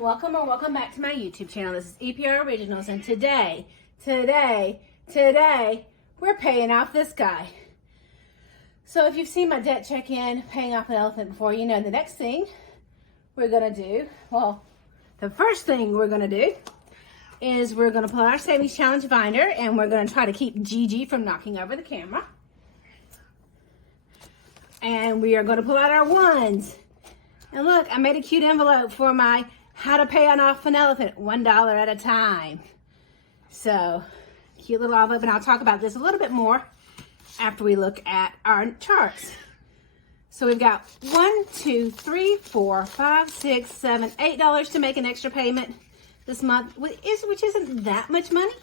Welcome or welcome back to my YouTube channel. This is EPR Originals, and today, we're paying off this guy. So if you've seen my debt check-in, paying off an elephant before, you know the next thing we're gonna do, well, the first thing we're gonna do is we're gonna pull out our Savings Challenge binder, and we're gonna try to keep Gigi from knocking over the camera. And we are gonna pull out our ones. And look, I made a cute envelope for my how to pay off an elephant, $1 at a time. So, cute little envelope, and I'll talk about this a little bit more after we look at our charts. So we've got $1, $2, $3, $4, $5, $6, $7, $8 to make an extra payment this month, which isn't that much money,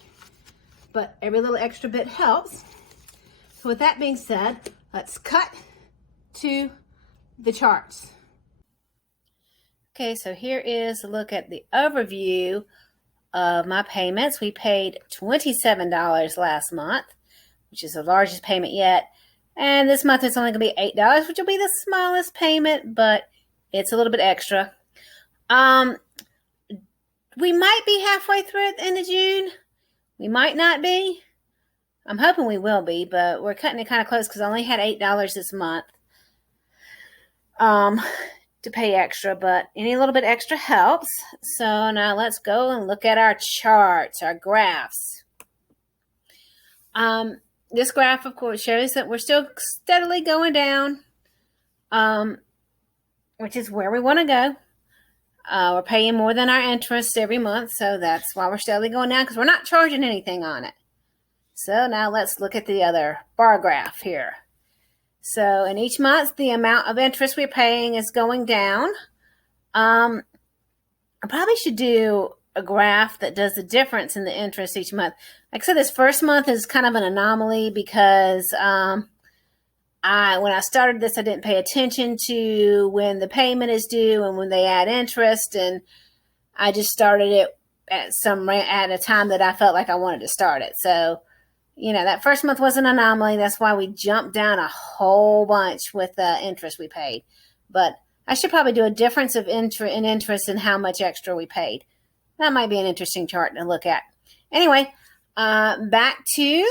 but every little extra bit helps. So with that being said, let's cut to the charts. Okay, so here is a look at the overview of my payments. We paid $27 last month, which is the largest payment yet. And this month it's only going to be $8, which will be the smallest payment, but it's a little bit extra. We might be halfway through at the end of June. We might not be. I'm hoping we will be, but we're cutting it kind of close because I only had $8 this month. To pay extra, but any little bit extra helps. So now let's go and look at our charts, our graphs. This graph, of course, shows that we're still steadily going down, which is where we want to go. We're paying more than our interest every month, so that's why we're steadily going down, because we're not charging anything on it. So now let's look at the other bar graph here. So in each month, the amount of interest we're paying is going down. I probably should do a graph that does the difference in the interest each month. Like I said, this first month is kind of an anomaly because when I started this, I didn't pay attention to when the payment is due and when they add interest, and I just started it at a time that I felt like I wanted to start it. So you know, that first month was an anomaly. That's why we jumped down a whole bunch with the interest we paid. But I should probably do a difference of interest and how much extra we paid. That might be an interesting chart to look at. Anyway, back to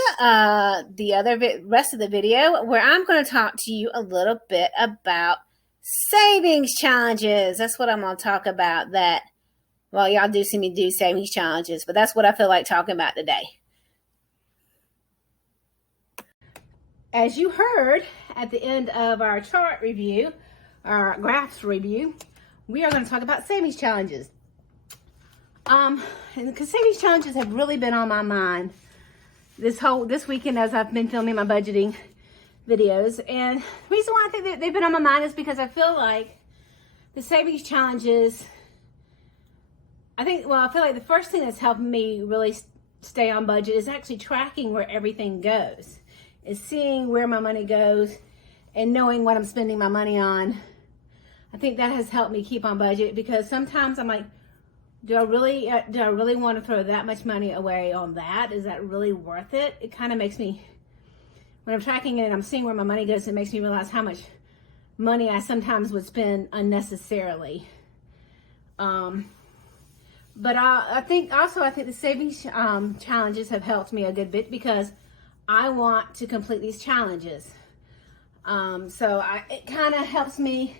the rest of the video, where I'm going to talk to you a little bit about savings challenges. That's what I'm going to talk about. Well, y'all do see me do savings challenges, but that's what I feel like talking about today. As you heard at the end of our chart review, our graphs review, we are going to talk about savings challenges. And because savings challenges have really been on my mind this weekend as I've been filming my budgeting videos. And the reason why I think that they've been on my mind is because I feel like the savings challenges, I feel like the first thing that's helped me really stay on budget is actually tracking where everything goes. Is seeing where my money goes and knowing what I'm spending my money on. I think that has helped me keep on budget, because sometimes I'm like, do I really want to throw that much money away on that? Is that really worth it? It kind of makes me, when I'm tracking it and I'm seeing where my money goes, it makes me realize how much money I sometimes would spend unnecessarily. But I think the savings challenges have helped me a good bit, because I want to complete these challenges. It kind of helps me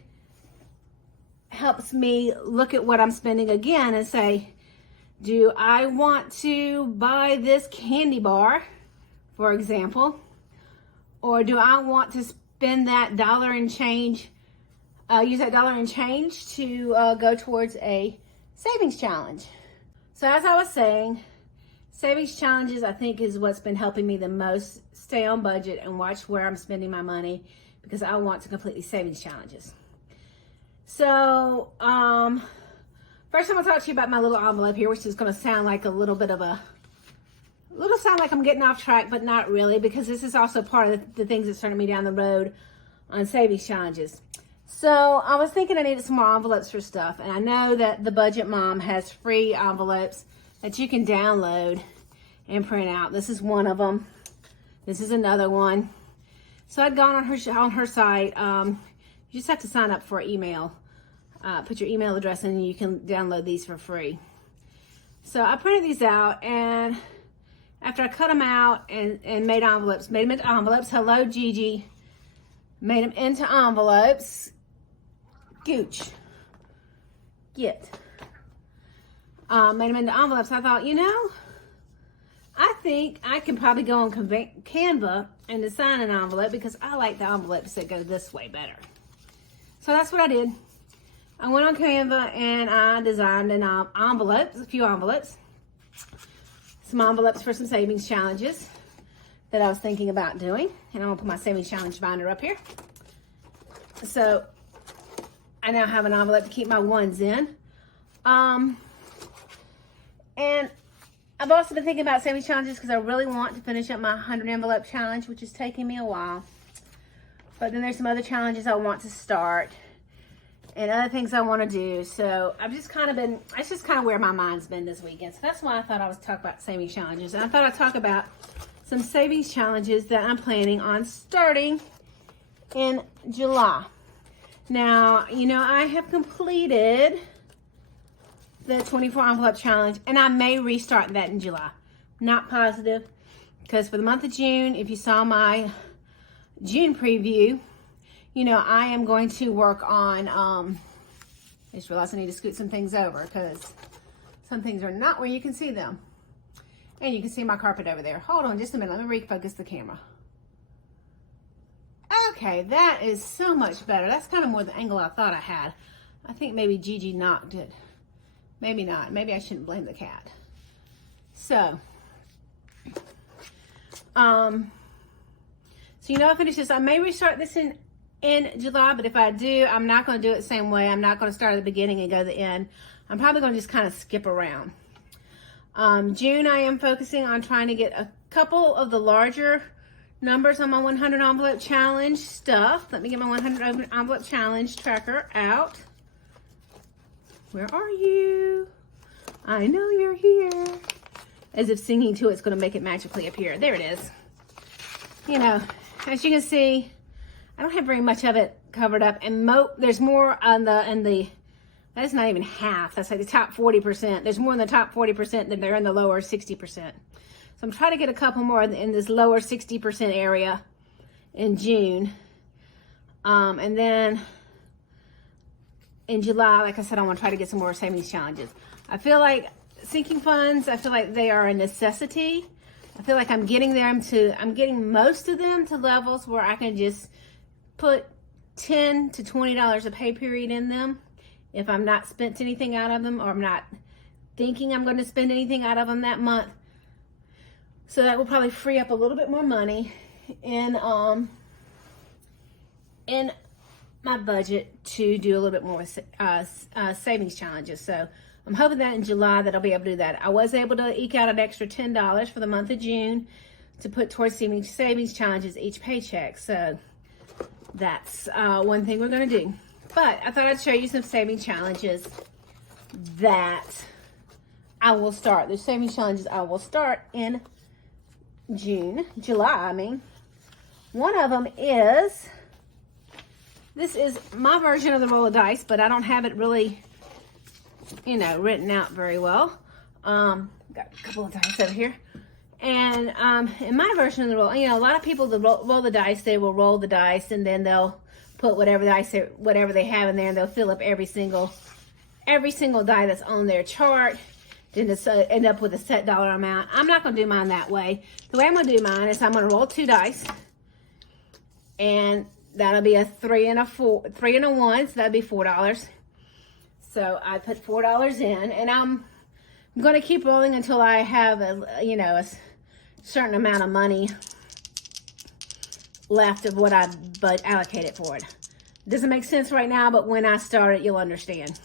look at what I'm spending again and say, do I want to buy this candy bar, for example, or do I want to spend that dollar and change, use that dollar and change to go towards a savings challenge? So as I was saying, savings challenges, I think, is what's been helping me the most stay on budget and watch where I'm spending my money, because I want to complete these savings challenges. So, first I'm going to talk to you about my little envelope here, which is going to sound like sound like I'm getting off track, but not really, because this is also part of the things that's turning me down the road on savings challenges. So I was thinking I needed some more envelopes for stuff, and I know that the Budget Mom has free envelopes that you can download and print out. This is one of them. This is another one. So I'd gone on her site. You just have to sign up for an email. put your email address in and you can download these for free. So I printed these out, and after I cut them out and made envelopes, made them into envelopes. Hello, Gigi. Made them into envelopes. Gooch. Get. Made them into envelopes. I thought, you know, I think I can probably go on Canva and design an envelope because I like the envelopes that go this way better. So that's what I did. I went on Canva and I designed an a few envelopes. Some envelopes for some savings challenges that I was thinking about doing. And I'm gonna put my savings challenge binder up here. So I now have an envelope to keep my ones in. And I've also been thinking about savings challenges because I really want to finish up my 100 envelope challenge, which is taking me a while. But then there's some other challenges I want to start and other things I want to do. So I've just kind of been, that's just kind of where my mind's been this weekend. So that's why I thought I was talking about savings challenges. And I thought I'd talk about some savings challenges that I'm planning on starting in July. Now, you know, I have completed the 24 envelope challenge, and I may restart that in July. Not positive, because for the month of June, if you saw my June preview, you know, I am going to work on, I just realized I need to scoot some things over because some things are not where you can see them. And you can see my carpet over there. Hold on just a minute, let me refocus the camera. Okay, that is so much better. That's kind of more the angle I thought I had. I think maybe Gigi knocked it. Maybe not. Maybe I shouldn't blame the cat. So, you know, I finished this. I may restart this in July, but if I do, I'm not going to do it the same way. I'm not going to start at the beginning and go to the end. I'm probably going to just kind of skip around. June, I am focusing on trying to get a couple of the larger numbers on my 100 envelope challenge stuff. Let me get my 100 envelope challenge tracker out. Where are you? I know you're here. As if singing to it's going to make it magically appear. There it is. You know, as you can see, I don't have very much of it covered up. And there's more on that's not even half. That's like the top 40%. There's more in the top 40% than there in the lower 60%. So I'm trying to get a couple more in this lower 60% area in June. And then in July, like I said, I want to try to get some more savings challenges. I feel like sinking funds, I feel like they are a necessity. I feel like I'm getting most of them to levels where I can just put $10 to $20 a pay period in them if I'm not spent anything out of them, or I'm not thinking I'm going to spend anything out of them that month. So that will probably free up a little bit more money in my budget to do a little bit more savings challenges. So I'm hoping that in July that I'll be able to do that. I was able to eke out an extra $10 for the month of June to put towards savings challenges each paycheck. So that's one thing we're going to do. But I thought I'd show you some savings challenges that I will start. The savings challenges I will start in July, I mean. One of them is, this is my version of the roll of dice, but I don't have it really, you know, written out very well. Got a couple of dice over here. And in my version of the roll, you know, a lot of people that roll the dice, they will roll the dice and then they'll put whatever they have in there, and they'll fill up every single die that's on their chart. Then just end up with a set dollar amount. I'm not going to do mine that way. The way I'm going to do mine is I'm going to roll 2 dice, and that'll be a 3 and a 1, so that'd be $4. So I put $4 in, and I'm going to keep rolling until I have a certain amount of money left of what I allocated for it. Doesn't make sense right now, but when I start it, you'll understand.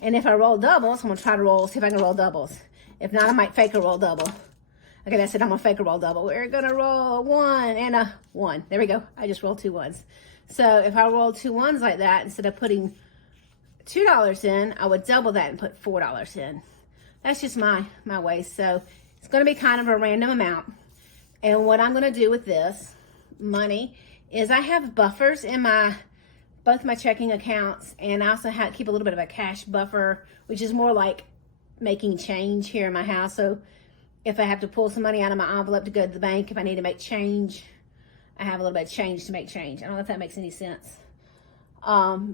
And if I roll doubles, I'm going to try to see if I can roll doubles. If not, I might fake a roll double. Okay, that's it. I'm going to fake a roll double. We're going to roll a 1 and a 1. There we go. I just rolled 2 ones. So if I roll 2 ones like that, instead of putting $2 in, I would double that and put $4 in. That's just my way. So it's going to be kind of a random amount. And what I'm going to do with this money is I have buffers in my both my checking accounts, and I also keep a little bit of a cash buffer, which is more like making change here in my house. So if I have to pull some money out of my envelope to go to the bank, if I need to make change, I have a little bit of change to make change. I don't know if that makes any sense. So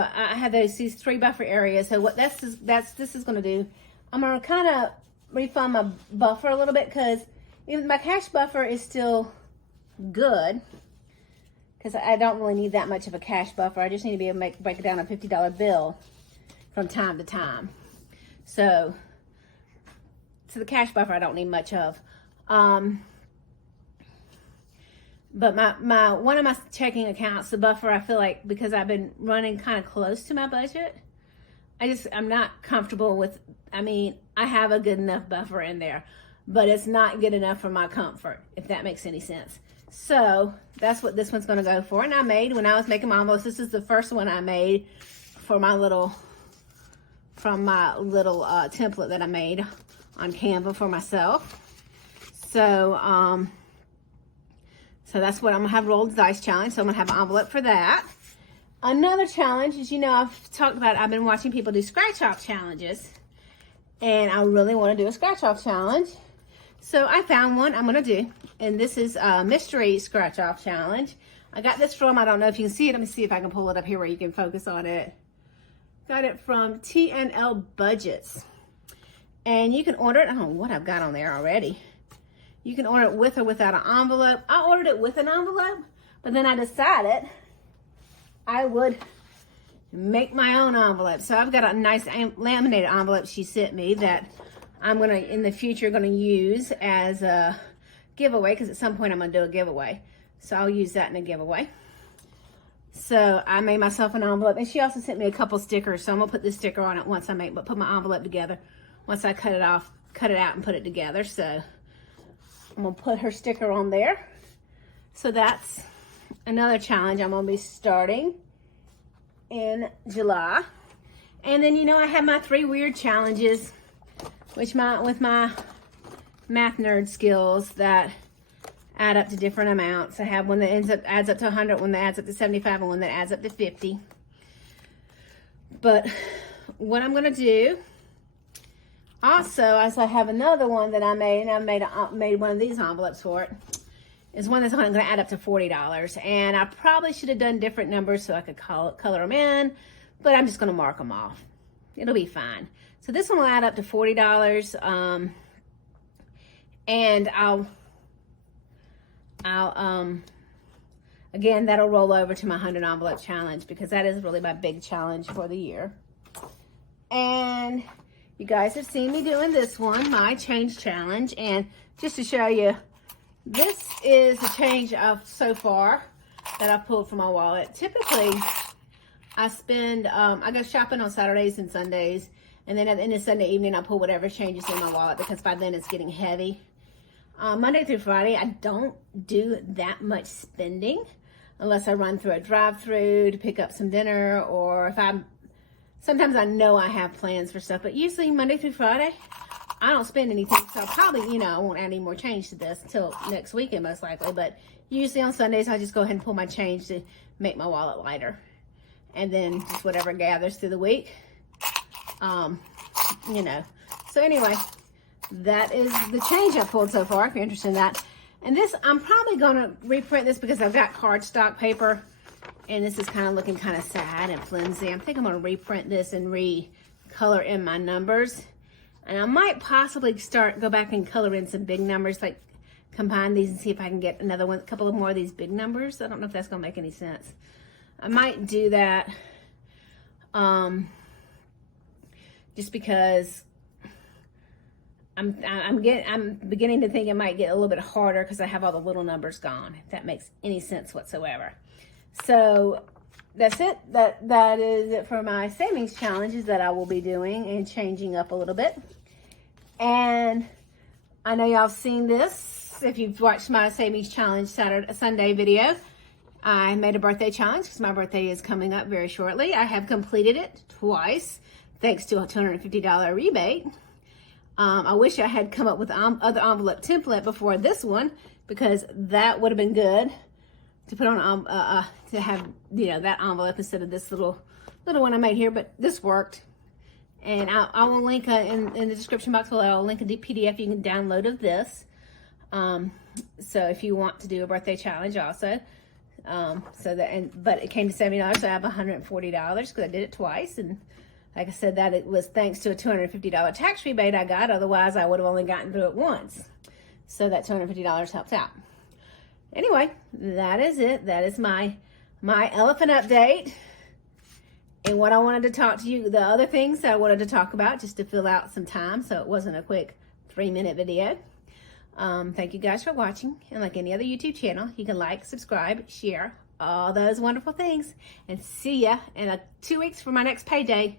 I have these 3 buffer areas. So what this is going to do, I'm going to kind of refund my buffer a little bit, because even my cash buffer is still good, because I don't really need that much of a cash buffer. I just need to be able to break down a $50 bill from time to time. So the cash buffer I don't need much of. But one of my checking accounts, the buffer, I feel like, because I've been running kind of close to my budget, I'm not comfortable with, I have a good enough buffer in there, but it's not good enough for my comfort, if that makes any sense. So that's what this one's going to go for. And I made, when I was making my envelopes, this is the first one I made for my little template that I made on Canva for myself. So that's what I'm gonna have, roll the dice challenge. So I'm gonna have an envelope for that. Another challenge is, I've talked about, I've been watching people do scratch off challenges, and I really want to do a scratch off challenge. So I found one I'm gonna do, and this is a mystery scratch off challenge. I got this from, I don't know if you can see it. Let me see if I can pull it up here where you can focus on it. Got it from TandL Budgets. And you can order it, I don't know what I've got on there already. You can order it with or without an envelope. I ordered it with an envelope, but then I decided I would make my own envelope. So I've got a nice laminated envelope she sent me that I'm gonna, in the future, gonna use as a giveaway, because at some point I'm gonna do a giveaway. So I'll use that in a giveaway. So I made myself an envelope, and she also sent me a couple stickers. So I'm gonna put this sticker on it once I put my envelope together. Once I cut it out and put it together. So I'm gonna put her sticker on there. So that's another challenge I'm gonna be starting in July. And then, I have my 3 weird challenges, with my math nerd skills that add up to different amounts. I have one that adds up to 100, one that adds up to 75, and one that adds up to 50. But what I'm gonna do also, as I have another one that I made, and I made one of these envelopes for it, is one that's going to add up to $40. And I probably should have done different numbers so I could color them in, but I'm just going to mark them off. It'll be fine. So this one will add up to $40, and again, that'll roll over to my 100 envelope challenge, because that is really my big challenge for the year. And you guys have seen me doing this one, my change challenge. And just to show you, this is the change so far that I've pulled from my wallet. Typically, I spend, I go shopping on Saturdays and Sundays, and then at the end of Sunday evening, I pull whatever changes in my wallet, because by then it's getting heavy. Monday through Friday, I don't do that much spending unless I run through a drive-through to pick up some dinner, or sometimes I know I have plans for stuff, but usually Monday through Friday, I don't spend anything. So I'll probably, I won't add any more change to this until next weekend, most likely. But usually on Sundays, I just go ahead and pull my change to make my wallet lighter. And then just whatever gathers through the week, So anyway, that is the change I've pulled so far, if you're interested in that. And this, I'm probably going to reprint this, because I've got cardstock paper. And this is kind of looking kind of sad and flimsy. I think I'm going to reprint this and recolor in my numbers. And I might possibly go back and color in some big numbers, like combine these and see if I can get a couple of more of these big numbers. I don't know if that's going to make any sense. I might do that just because I'm beginning to think it might get a little bit harder, because I have all the little numbers gone, if that makes any sense whatsoever. So that's it. That is it for my savings challenges that I will be doing and changing up a little bit. And I know y'all have seen this. If you've watched my savings challenge Sunday video, I made a birthday challenge, because my birthday is coming up very shortly. I have completed it twice, thanks to a $250 rebate. I wish I had come up with other envelope template before this one, because that would have been good to put on to have, you know, that envelope instead of this little one I made here, but this worked. And I will link in the description box below. I'll link a PDF you can download of this. So if you want to do a birthday challenge also, but it came to $70, so I have $140 because I did it twice. And like I said, that it was thanks to a $250 tax rebate I got. Otherwise, I would have only gotten through it once. So that $250 helps out. Anyway, that is it. That is my elephant update. And what I wanted to talk to you, the other things I wanted to talk about just to fill out some time, so it wasn't a quick 3-minute video. Thank you guys for watching. And like any other YouTube channel, you can like, subscribe, share, all those wonderful things. And see ya in 2 weeks for my next payday.